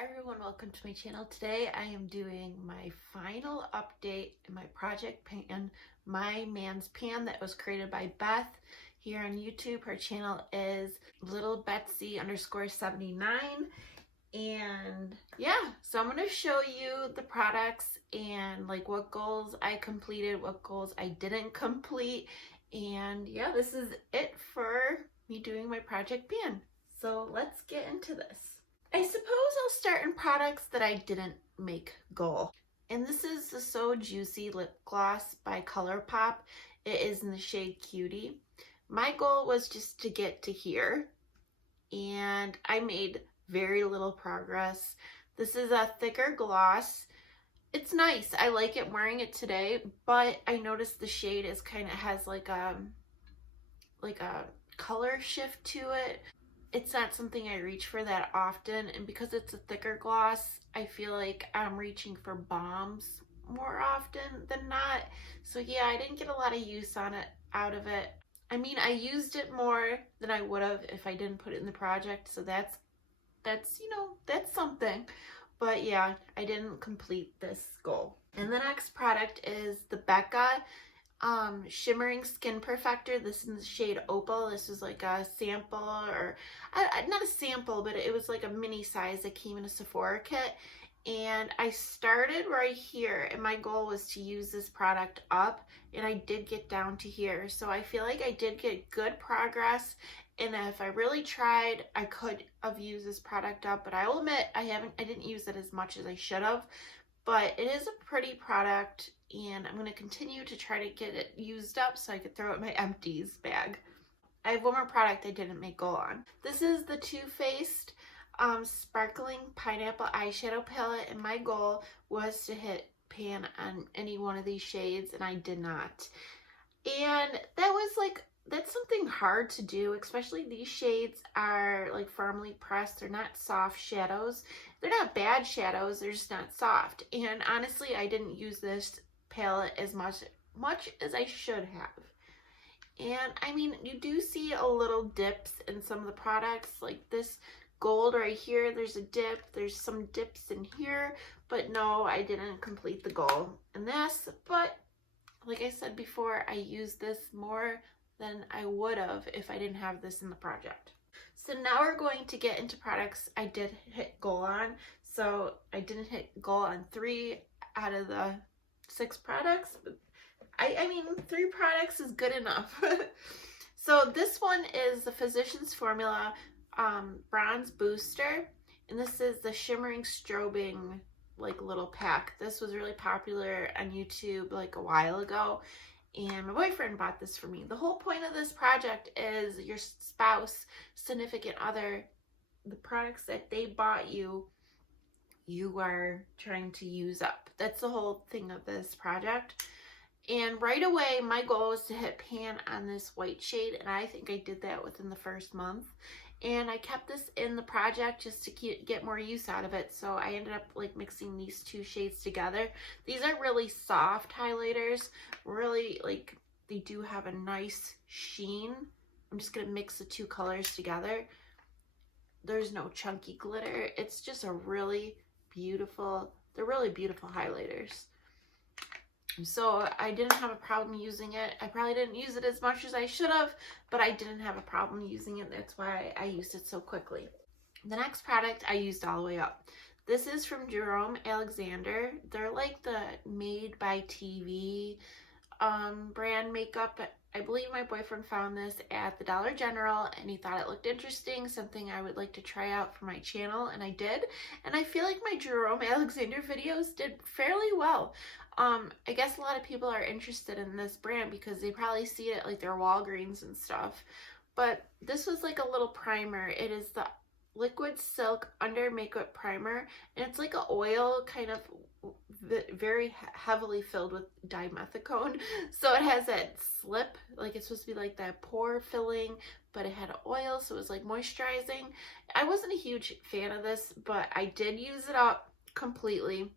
Hi everyone, welcome to my channel. Today I am doing my final update in my project pan, My Man's Pan, that was created by Beth here on YouTube. Her channel is littlebetsy_79. And yeah, so I'm going to show you the products and like what goals I completed, what goals I didn't complete. And yeah, this is it for me doing my project pan. So let's get into this. I suppose I'll start in products that I didn't make goal. And this is the So Juicy Lip Gloss by Colourpop. It is in the shade Cutie. My goal was just to get to here, and I made very little progress. This is a thicker gloss. It's nice. I like it wearing it today, but I noticed the shade is kind of has like a color shift to it. It's not something I reach for that often, and because it's a thicker gloss, I feel like I'm reaching for bombs more often than not. So yeah, I didn't get a lot of use out of it. I mean, I used it more than I would have if I didn't put it in the project, so that's something. But yeah, I didn't complete this goal. And the next product is the Becca Shimmering Skin Perfector. This is in the shade Opal. This was like a sample, or not a sample, but it was like a mini size that came in a Sephora kit. And I started right here, and my goal was to use this product up, and I did get down to here. So I feel like I did get good progress, and if I really tried, I could have used this product up. But I will admit, I didn't use it as much as I should have. But it is a pretty product, and I'm going to continue to try to get it used up so I could throw it in my empties bag. I have one more product I didn't make goal on. This is the Too Faced Sparkling Pineapple Eyeshadow Palette, and my goal was to hit pan on any one of these shades, and I did not. And that's something hard to do, especially these shades are like firmly pressed. They're not soft shadows. They're not bad shadows, they're just not soft. And honestly, I didn't use this palette as much as I should have. And I mean, you do see a little dips in some of the products, like this gold right here, there's a dip, there's some dips in here, but no, I didn't complete the goal in this. But like I said before, I used this more than I would have if I didn't have this in the project. So now we're going to get into products I did hit goal on. So I didn't hit goal on 3 out of the 6 products. But I mean, 3 products is good enough. So this one is the Physicians Formula Bronze Booster. And this is the Shimmering Strobing like little pack. This was really popular on YouTube like a while ago, and my boyfriend bought this for me. The whole point of this project is your spouse, significant other, the products that they bought you, you are trying to use up. That's the whole thing of this project. And right away, my goal was to hit pan on this white shade, and I think I did that within the first month. And I kept this in the project just to get more use out of it. So I ended up like mixing these 2 shades together. These are really soft highlighters. Really, like, they do have a nice sheen. I'm just gonna mix the 2 colors together. There's no chunky glitter. It's just a really beautiful, they're really beautiful highlighters. So I didn't have a problem using it. I probably didn't use it as much as I should have, but I didn't have a problem using it. That's why I used it so quickly. The next product I used all the way up. This is from Jerome Alexander. They're like the Made by TV brand makeup. I believe my boyfriend found this at the Dollar General, and he thought it looked interesting, something I would like to try out for my channel, and I did. And I feel like my Jerome Alexander videos did fairly well. I guess a lot of people are interested in this brand because they probably see it like their Walgreens and stuff. But this was like a little primer. It is the Liquid Silk Under Makeup Primer, and it's like an oil, kind of very heavily filled with dimethicone. So it has that slip, like it's supposed to be like that pore filling, but it had oil, so it was like moisturizing. I wasn't a huge fan of this, but I did use it up completely.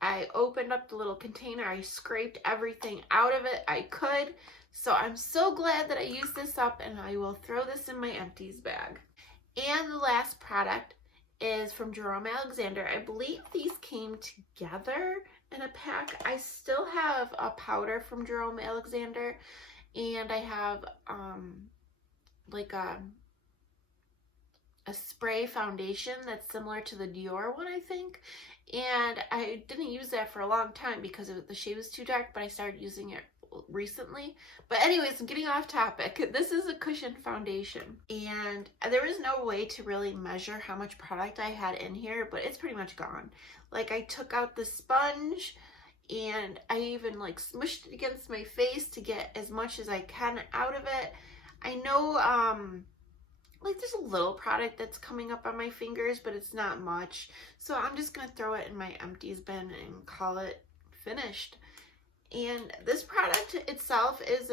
I opened up the little container, I scraped everything out of it I could. So I'm so glad that I used this up, and I will throw this in my empties bag. And the last product is from Jerome Alexander. I believe these came together in a pack. I still have a powder from Jerome Alexander, and I have like a spray foundation that's similar to the Dior one, I think. And I didn't use that for a long time because the shade was too dark, but I started using it recently. But anyways, I'm getting off topic. This is a cushion foundation, and there was no way to really measure how much product I had in here, but it's pretty much gone. Like, I took out the sponge, and I even like smushed it against my face to get as much as I can out of it. I know like there's a little product that's coming up on my fingers, but it's not much. So I'm just gonna throw it in my empties bin and call it finished. And this product itself is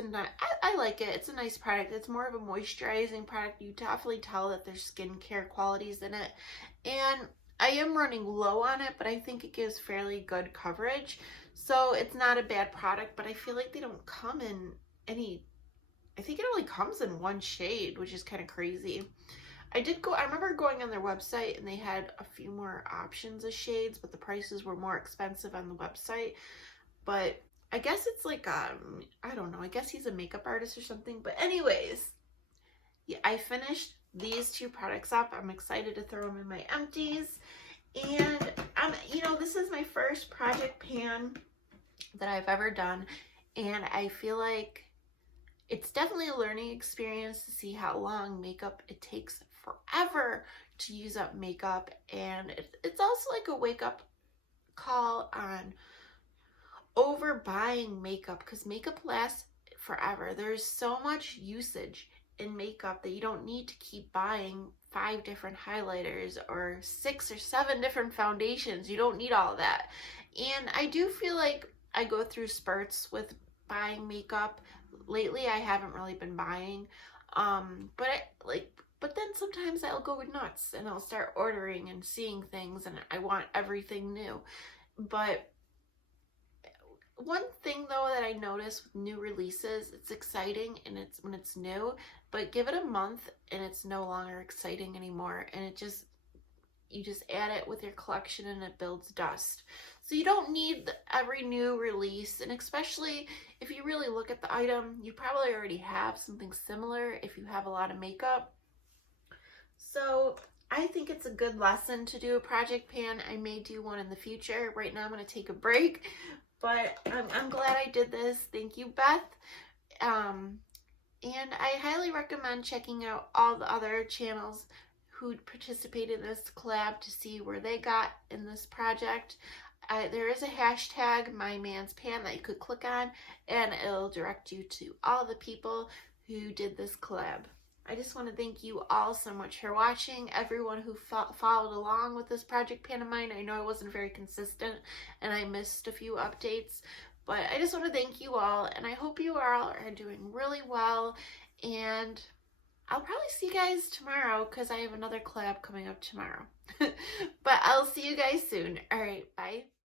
I like it. It's a nice product. It's more of a moisturizing product. You definitely tell that there's skincare qualities in it. And I am running low on it, but I think it gives fairly good coverage. So it's not a bad product, but I feel like they don't come in any, I think it only comes in one shade, which is kind of crazy. I remember going on their website and they had a few more options of shades, but the prices were more expensive on the website. But I guess it's like, I don't know, I guess he's a makeup artist or something. But anyways, yeah, I finished these two products up. I'm excited to throw them in my empties. And, you know, this is my first project pan that I've ever done. And I feel like it's definitely a learning experience to see how long makeup, it takes forever to use up makeup. And it's also like a wake up call on overbuying makeup, because makeup lasts forever. There's so much usage in makeup that you don't need to keep buying 5 different highlighters or 6 or 7 different foundations. You don't need all of that. And I do feel like I go through spurts with buying makeup. Lately I haven't really been buying, but then sometimes I'll go nuts and I'll start ordering and seeing things and I want everything new. But one thing though that I notice with new releases, it's exciting and it's when it's new, but give it a month and it's no longer exciting anymore, and you just add it with your collection and it builds dust. So you don't need every new release, and especially if you really look at the item, you probably already have something similar if you have a lot of makeup. So I think it's a good lesson to do a project pan. I may do one in the future. Right now I'm going to take a break, but I'm glad I did this. Thank you, Beth. And I highly recommend checking out all the other channels who participated in this collab to see where they got in this project. There is a hashtag, MyMansPan, that you could click on, and it'll direct you to all the people who did this collab. I just want to thank you all so much for watching, everyone who followed along with this project pan of mine. I know I wasn't very consistent and I missed a few updates, but I just want to thank you all, and I hope you all are doing really well, and I'll probably see you guys tomorrow because I have another collab coming up tomorrow. But I'll see you guys soon. All right, bye.